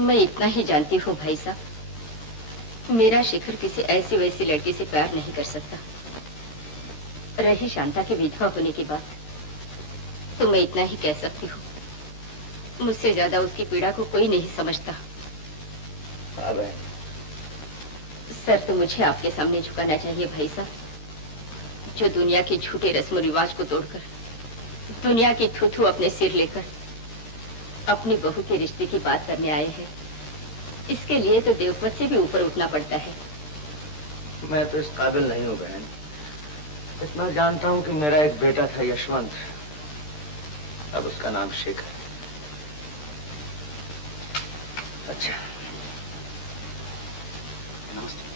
मैं इतना ही जानती हूँ भाई साहब, मेरा शेखर किसी ऐसी वैसी लड़की से प्यार नहीं कर सकता। रही शांता के विधवा होने की बात, तो मैं इतना ही कह सकती हूँ, मुझसे ज्यादा उसकी पीड़ा को कोई नहीं समझता। सर, तो मुझे आपके सामने झुकाना चाहिए भाई साहब, जो दुनिया के झूठे रस्म रिवाज को तोड़कर, दुनिया की थू-थू अपने सिर लेकर अपनी बहू के रिश्ते की बात करने आए हैं। इसके लिए तो देवपत से भी ऊपर उठना पड़ता है। मैं तो इस काबिल नहीं हूँ बहन। इतना जानता हूँ कि मेरा एक बेटा था यशवंत, अब उसका नाम शेखर। अच्छा, नमस्ते।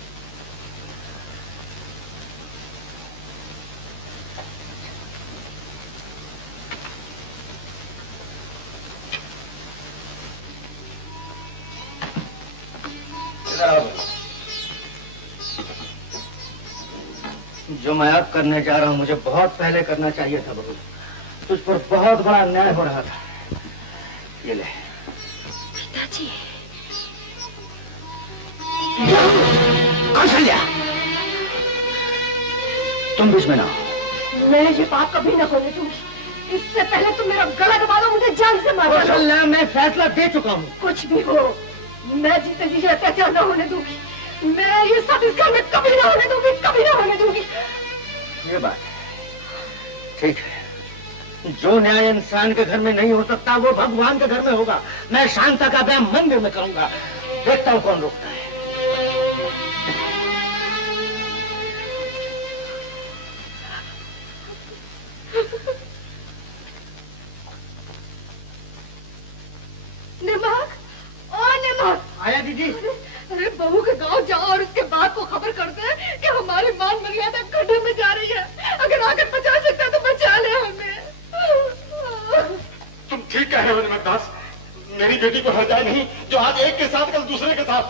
जो मैं अब करने जा रहा हूँ मुझे बहुत पहले करना चाहिए था बहू। तुझ पर बहुत बड़ा अन्याय हो रहा था। ये ले। पिताजी। कौशल्या, तुम बीच में ना हो। मैं ये बात कभी न होने दूंगी। इससे पहले तुम मेरा गला दबा दो, मुझे जान से मार दो। कौशल्या, मैं फैसला दे चुका हूँ। कुछ भी हो, मैं जीते जी अत्याचार न होने दूंगी। मैं ये सब इस घर में कभी न होने दूंगी, कभी न होने दूंगी। ये बात ठीक है। जो न्याय इंसान के घर में नहीं हो सकता वो भगवान के घर में होगा। मैं शांता का ब्याह मंदिर में करूंगा। देखता हूँ कौन रोकता है। निमक, ओ निमक। आया दीदी। अरे बहू के गांव जाओ और उसके बाप को खबर कर दे कि हमारी मान मर्यादा गड्ढे में जा रही है। अगर आकर बचा सकता तो बचा ले हमें। तुम ठीक कह रहे हो निमकदास। मेरी बेटी को हर जाए नहीं जो आज एक के साथ कल दूसरे के साथ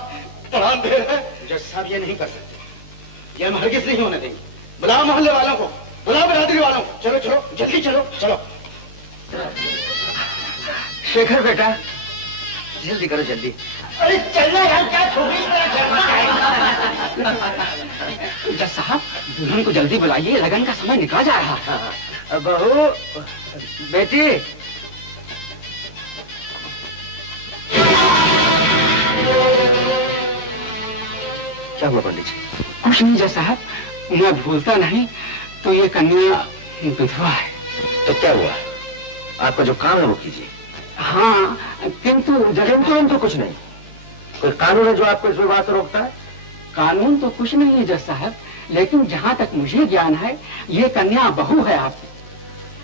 प्राण दे रहे हैं। जज साहब, ये नहीं कर सकते। ये हम हरगिज नहीं होने देंगे। बुलाओ मोहल्ले वालों को, बुलाओ बिरादरी वालों को। चलो चलो, जल्दी चलो। चलो शेखर बेटा, जल्दी करो जल्दी। अरे चलना यार, क्या छोकरी जज साहब, दुल्हन को जल्दी बुलाइए, लगन का समय निकला जा रहा है। बहू, बेटी। क्या हुआ पंडित जी? कुछ नहीं जज साहब, मैं भूलता नहीं तो ये कन्या विधवा है। तो क्या हुआ? आपका जो काम है वो कीजिए। हाँ, किंतु जगन तो कुछ नहीं। कोई कानून है जो आपको इस विवाह से रोकता है? कानून तो कुछ नहीं है जज साहब, लेकिन जहाँ तक मुझे ज्ञान है ये कन्या बहू है आपकी।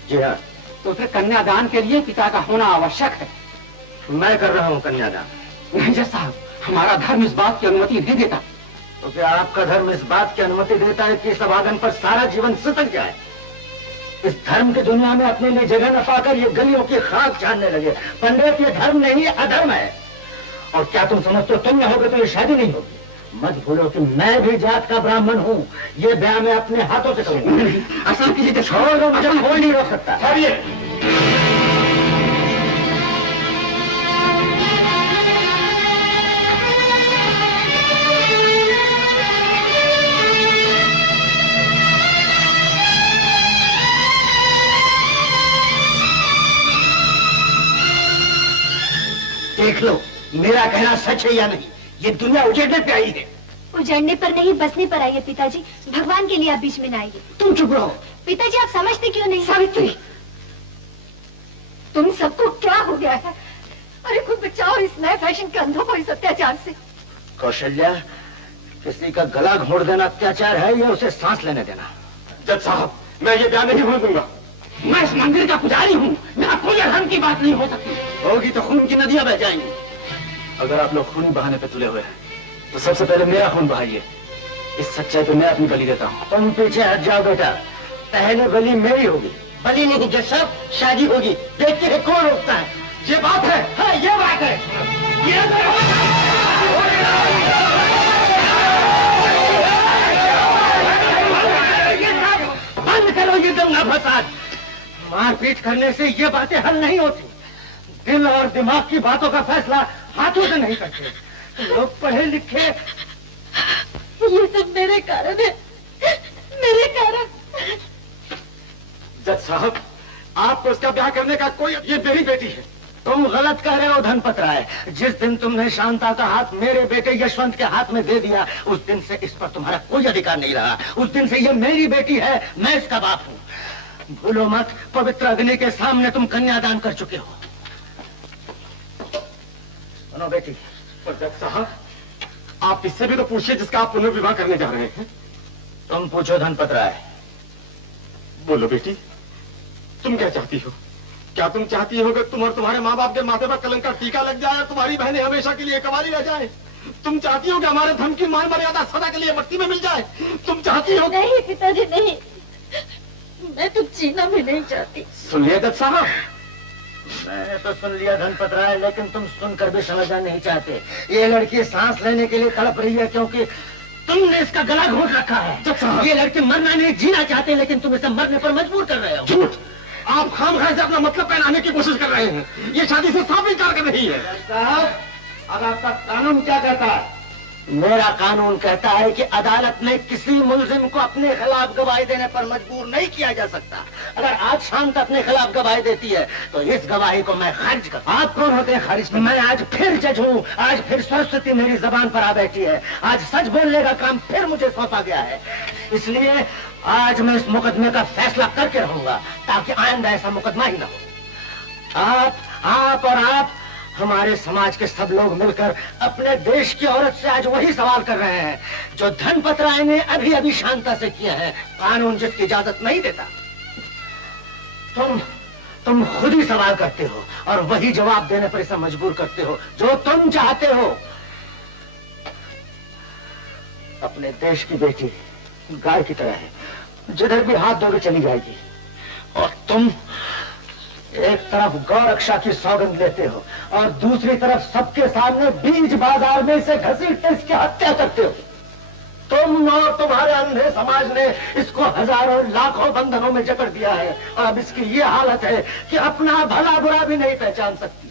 जी हाँ। तो फिर कन्यादान के लिए पिता का होना आवश्यक है। मैं कर रहा हूँ कन्यादान। नहीं जज साहब, हमारा धर्म इस बात की अनुमति नहीं देता। तो क्या आपका धर्म इस बात की अनुमति देता है कि इस अभागन पर सारा जीवन सिसक जाए? इस धर्म की दुनिया में अपने लिए जगह न पाकर ये गलियों की खाक छानने लगे। पंडित, ये धर्म नहीं अधर्म है। और क्या तुम समझते हो तुम न होगे तो ये शादी नहीं होगी? मत भूलो कि मैं भी जात का ब्राह्मण हूँ। ये ब्याह मैं अपने हाथों से करूंगा। असल किसी को छोड़ दो, मुझे कोई नहीं रोक सकता। देख लो मेरा कहना सच है या नहीं। ये दुनिया उजड़ने पे आई है। उजड़ने पर नहीं, बसने पर आई है पिताजी। भगवान के लिए आप बीच में न आइए। तुम चुप रहो। पिताजी, आप समझते क्यों नहीं? सावित्री, तुम सबको क्या हो गया है? अरे खुद बचाओ इस नए फैशन के अंधों को इस अत्याचार से। कौशल्या, किसी का गला घोंट देना अत्याचार है या उसे सांस लेने देना? जज साहब, मैं ये ब्याह नहीं होने दूंगा। मैं इस मंदिर का पुजारी हूँ, यहाँ कोई धर्म की बात नहीं हो सकती। होगी तो खून की नदियां बह जाएंगी। अगर आप लोग खून बहाने पे तुले हुए हैं तो सबसे पहले मेरा खून बहाइए। इस सच्चाई पे मैं अपनी बलि देता हूँ। तुम पीछे हट जाओ बेटा, पहले बलि मेरी होगी। बलि नहीं जज साहब, शादी होगी। देखते हैं कौन रोकता है। ये बात है। हाँ, ये बात है। बंद करो ये दंगा फसाद। मारपीट करने से ये बातें हल नहीं होती। दिल और दिमाग की बातों का फैसला हाथों से नहीं करते। तुम लोग पढ़े लिखे। ये सब मेरे कारण है, मेरे कारण। जज साहब, आपको उसका ब्याह करने का कोई, ये मेरी बेटी है। तुम गलत कह रहे हो धनपत राय। जिस दिन तुमने शांता का हाथ मेरे बेटे यशवंत के हाथ में दे दिया, उस दिन से इस पर तुम्हारा कोई अधिकार नहीं रहा। उस दिन से ये मेरी बेटी है, मैं इसका बाप हूँ। भूलो मत, पवित्र अग्नि के सामने तुम कन्यादान कर चुके हो। सुनो बेटी। पर जज साहब, आप इससे भी तो पूछिए जिसका आप पुनर्विवाह करने जा रहे हैं। तुम पूछो धनपत राय। बोलो बेटी, तुम क्या चाहती हो? क्या तुम चाहती हो कि तुम और तुम्हारे माँ बाप के माथे पर कलंक का टीका लग जाए और तुम्हारी बहनें हमेशा के लिए कवारी रह जाए? तुम चाहती हो कि हमारे धर्म की मान मर्यादा सदा के लिए मट्टी में मिल जाए? तुम चाहती हो? नहीं पिताजी नहीं, मैं तो जीना भी नहीं चाहती। सुनिए जज साहब, मैंने तो सुन लिया धनपत राय, लेकिन तुम सुनकर भी समझना नहीं चाहते। ये लड़की सांस लेने के लिए तड़प रही है क्योंकि तुमने इसका गला घोट रखा है। ये लड़की मरना नहीं, जीना चाहते, लेकिन तुम इसे मरने पर मजबूर कर रहे हो। झूठ! आप खामखा से अपना मतलब पहनाने की कोशिश कर रहे हैं। ये शादी से साफ इनकार कर रही है। साहब, अब आपका कानून क्या कहता है? मेरा कानून कहता है कि अदालत में किसी मुलजिम को अपने खिलाफ गवाही देने पर मजबूर नहीं किया जा सकता। अगर आज शांत अपने खिलाफ गवाही देती है तो इस गवाही को मैं खारिज कर। आप कौन होते हैं खारिज? मैं आज फिर जज हूँ। आज फिर सरस्वती मेरी जबान पर आ बैठी है। आज सच बोलने का काम फिर मुझे सौंपा गया है। इसलिए आज मैं इस मुकदमे का फैसला करके रहूंगा, ताकि आइंदा ऐसा मुकदमा ही ना हो। आप और आप, हमारे समाज के सब लोग मिलकर अपने देश की औरत से आज वही सवाल कर रहे हैं जो धनपत राय ने अभी अभी शांता से किया है। कानून जिसकी इजाजत नहीं देता। तुम खुद ही सवाल करते हो और वही जवाब देने पर इसे मजबूर करते हो जो तुम चाहते हो। अपने देश की बेटी गाय की तरह है, जिधर भी हाथ धोके चली जाएगी। और तुम एक तरफ गौ रक्षा की सौगंध लेते हो और दूसरी तरफ सबके सामने बीच बाजार में इसे घसीटते इसकी हत्या करते हो। तुम और तुम्हारे अंधे समाज ने इसको हजारों लाखों बंधनों में जकड़ दिया है और अब इसकी ये हालत है कि अपना भला बुरा भी नहीं पहचान सकती।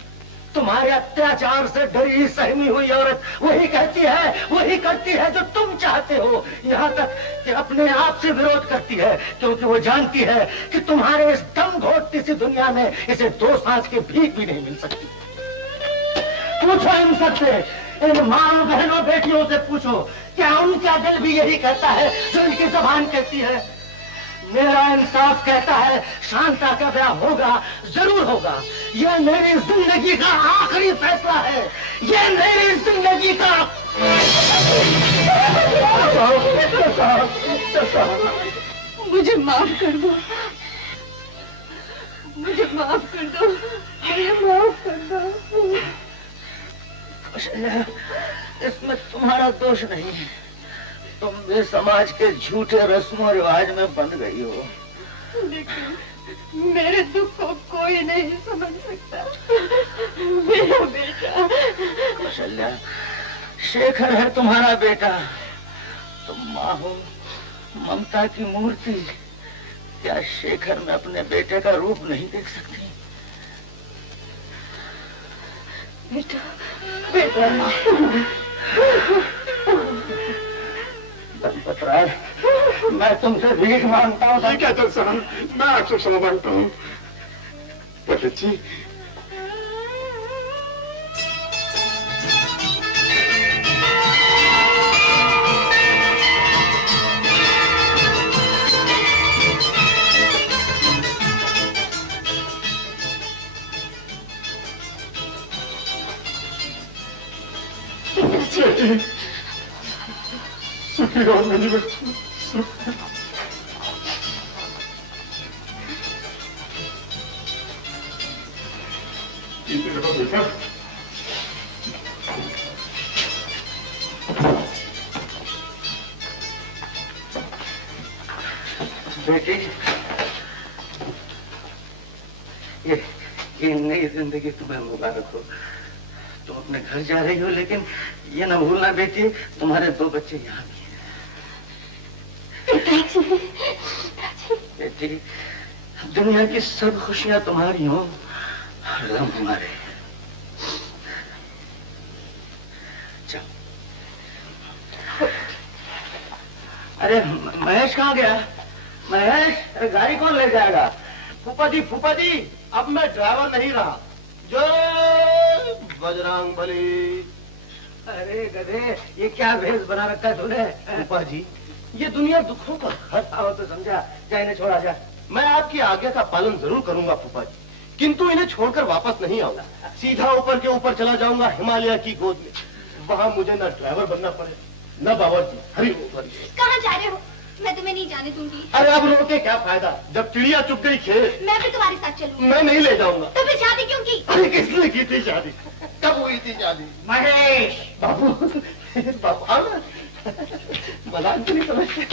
तुम्हारे अत्याचार से डरी सहमी हुई औरत वही कहती है, वही करती है जो तुम चाहते हो। यहाँ तक कि अपने आप से विरोध करती है, क्योंकि वो जानती है कि तुम्हारे इस दम घोटती सी दुनिया में इसे 2 सांस की भीख भी नहीं मिल सकती। पूछो इन सबसे, इन माँ बहनों बेटियों से पूछो, क्या उनका दिल भी यही कहता है जो इनकी जुबान कहती है? मेरा इंसाफ कहता है शांता का ब्याह होगा, जरूर होगा। यह मेरी जिंदगी का आखिरी फैसला है। यह मेरी जिंदगी का। मुझे माफ कर दो, मुझे माफ कर दो, मुझे माफ कर दो। इसमें तुम्हारा दोष नहीं है। तुम भी समाज के झूठे रस्मों रिवाज में बंध गई हो। लेकिन मेरे दुख को कोई नहीं समझ सकता। मेरा बेटा कौशल्या, शेखर है तुम्हारा बेटा। तुम माँ हो, ममता की मूर्ति। क्या शेखर में अपने बेटे का रूप नहीं देख सकती? बेटा, बेटा। धनपत राय, मैं तुमसे भीख मांगता हूँ। ठीक है जज साहब, मैं आपसे क्षमा मांगता हूँ। पंडित जी, सुखी रहो मेरी बच्ची। जीते रहो बेटा। बेटी, ये नई जिंदगी तुम्हें मुबारक हो। तुम अपने घर जा रही हो, लेकिन ये न भूलना बेटी, तुम्हारे 2 बच्चे यहाँ भी हैं। बेटी, दुनिया की सब खुशियां तुम्हारी हो, गम हमारे। अरे महेश कहाँ गया? महेश, अरे गाड़ी कौन ले जाएगा? फूफा जी, अब मैं ड्राइवर नहीं रहा। जय बजरंग बली। अरे गधे, ये क्या भेष बना रखा है तूने? फूफा जी, ये दुनिया दुखों का घर। आओ तो समझा, जा इन्हें छोड़ा जा। मैं आपकी आज्ञा का पालन जरूर करूंगा फूफा जी, किंतु इन्हें छोड़कर वापस नहीं आऊंगा। सीधा ऊपर के ऊपर चला जाऊंगा हिमालय की गोद में। वहां मुझे न ड्राइवर बनना पड़े न बाबा जी। हरि ओम। कहाँ जा रहे हो? मैं तुम्हें नहीं जाने दूंगी। अरे अब रोके क्या फायदा, जब चिड़िया चुप गई खेत। मैं भी तुम्हारे साथ चलूंगी। मैं नहीं ले जाऊंगा। तो फिर शादी क्यों की? अरे किसने की थी शादी? कब हुई थी शादी? महेश, बाबू बाबू आना मजाक तो नहीं समझते।